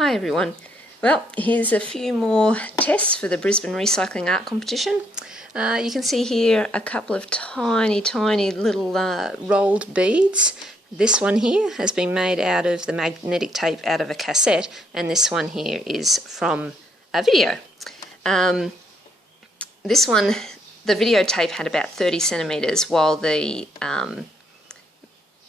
Hi everyone. Well, here's a few more tests for the Brisbane Recycling Art Competition. You can see here a couple of tiny little rolled beads. This one here has been made out of the magnetic tape out of a cassette, and this one here is from a video. This one, the videotape had about 30 centimetres, while the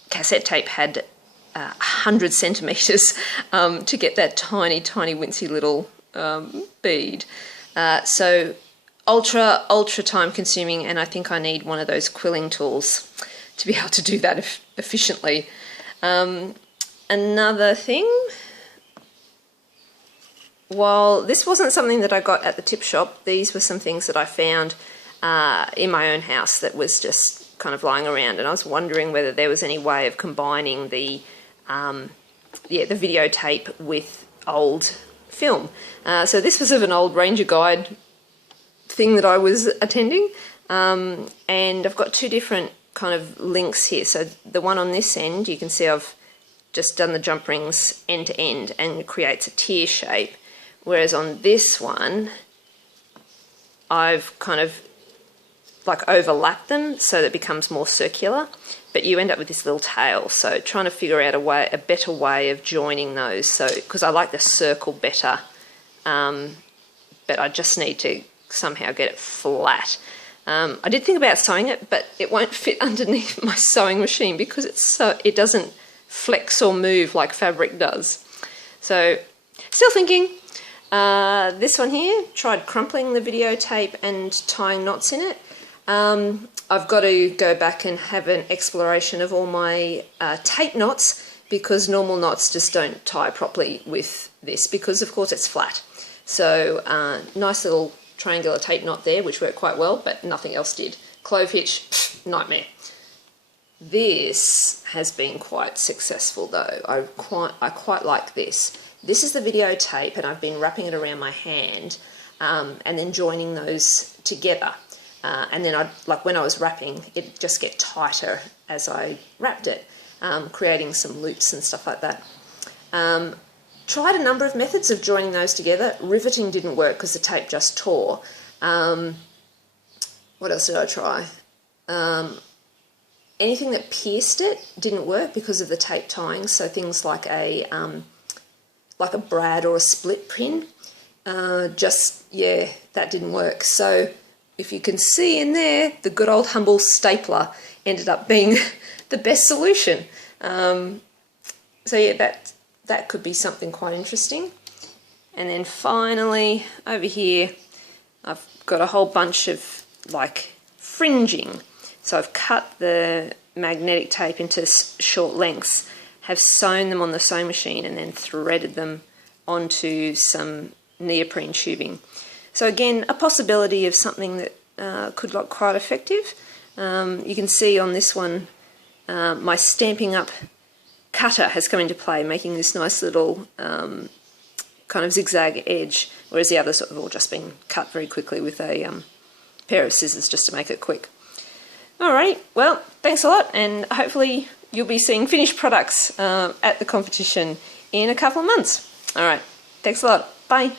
cassette tape had 100 centimetres to get that tiny wincy little bead. So ultra time consuming, and I think I need one of those quilling tools to be able to do that efficiently. Another thing, while this wasn't something that I got at the tip shop, these were some things that I found in my own house that was just kind of lying around, and I was wondering whether there was any way of combining the videotape with old film. So this was of an old Ranger Guide thing that I was attending, and I've got two different kind of links here. So the one on this end, you can see I've just done the jump rings end to end and it creates a tear shape, whereas on this one I've kind of like overlap them so that it becomes more circular, but you end up with this little tail. So trying to figure out a better way of joining those, so because I like the circle better, but I just need to somehow get it flat. I did think about sewing it, but it won't fit underneath my sewing machine because it doesn't flex or move like fabric does. So still thinking. This one here, tried crumpling the videotape and tying knots in it. I've got to go back and have an exploration of all my tape knots, because normal knots just don't tie properly with this because of course it's flat. So nice little triangular tape knot there which worked quite well, but nothing else did. Clove hitch, nightmare. This has been quite successful though. I quite like this. This is the videotape and I've been wrapping it around my hand and then joining those together. And then when I was wrapping, it'd just get tighter as I wrapped it, creating some loops and stuff like that. Tried a number of methods of joining those together. Riveting didn't work because the tape just tore. What else did I try? Anything that pierced it didn't work because of the tape tying. So things like a brad or a split pin, that didn't work. So if you can see in there, the good old humble stapler ended up being the best solution. So yeah, that could be something quite interesting. And then finally, over here, I've got a whole bunch of like fringing. So I've cut the magnetic tape into short lengths, have sewn them on the sewing machine and then threaded them onto some neoprene tubing. So again, a possibility of something that could look quite effective. You can see on this one, my Stampin' Up cutter has come into play, making this nice little kind of zigzag edge, whereas the others have all just been cut very quickly with a pair of scissors just to make it quick. Alrighty, well, thanks a lot, and hopefully you'll be seeing finished products at the competition in a couple of months. Alright, thanks a lot. Bye.